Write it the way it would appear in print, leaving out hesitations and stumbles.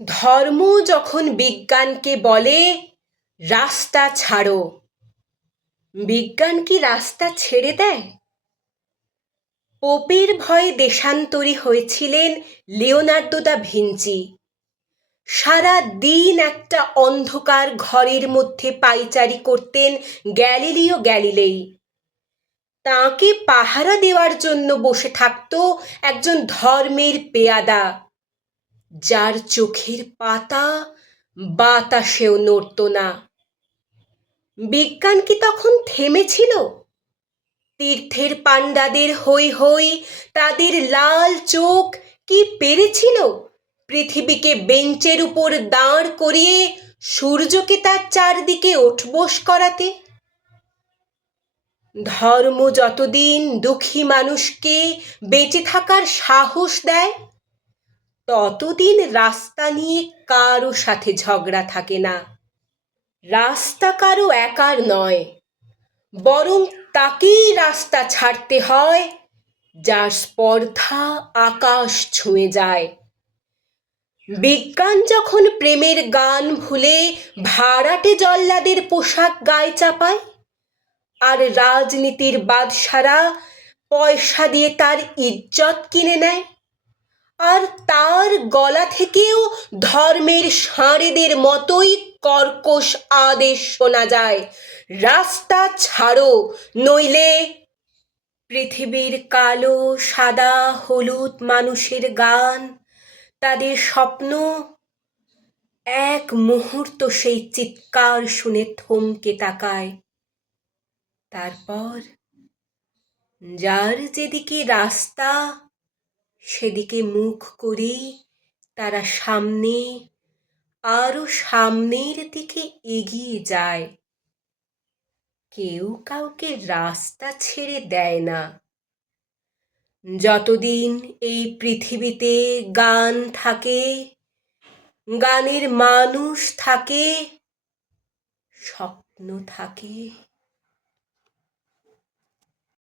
ধর্ম যখন বিজ্ঞানকে বলে রাস্তা ছাড়ো, বিজ্ঞান কি রাস্তা ছেড়ে দেয়? পোপের ভয়ে দেশান্তরী হয়েছিলেন লিওনার্দো দা ভিঞ্চি। সারা দিন একটা অন্ধকার ঘরের মধ্যে পায়চারি করতেন গ্যালিলিও গ্যালিলেই। তাঁকে পাহারা দেওয়ার জন্য বসে থাকত একজন ধর্মের পেয়াদা, যার চোখের পাতা বাতাসেও নড়ত না। বিজ্ঞান কি তখন থেমেছিল? তীর্থের পাণ্ডাদের হৈ হৈ, তাদের লাল চোখ কি পেরেছিল পৃথিবীকে বেঞ্চের উপর দাঁড় করিয়ে সূর্যকে তার চারদিকে ওঠবোস করাতে? ধর্ম যতদিন দুঃখী মানুষকে বেঁচে থাকার সাহস দেয়, ততদিন রাস্তা নিয়ে কারো সাথে ঝগড়া থাকে না। রাস্তা কারো একার নয়, বরং তাকেই রাস্তা ছাড়তে হয় যার স্পর্ধা আকাশ ছুঁয়ে যায়। বিজ্ঞান যখন প্রেমের গান ভুলে ভাড়াটে জল্লাদের পোশাক গায়ে চাপায়, আর রাজনীতির বাদশারা পয়সা দিয়ে তার ইজ্জত কিনে নেয়, আর তার গলা থেকেও ধর্মের ষাঁড়েদের মতোই কর্কশ আদেশ শোনা যায়, রাস্তা ছাড়ো, নইলে। পৃথিবীর কালো সাদা হলুদ মানুষের গান, তাদের স্বপ্ন, এক মুহূর্ত সেই চিৎকার শুনে থমকে তাকায়। তারপর যার যেদিকে রাস্তা, সেদিকে মুখ করেই তারা সামনে, আরো সামনের দিকে এগিয়ে যায়। কেউ কাউকে রাস্তা ছেড়ে দেয় না। যতদিন এই পৃথিবীতে গান থাকে, গানের মানুষ থাকে, স্বপ্ন থাকে।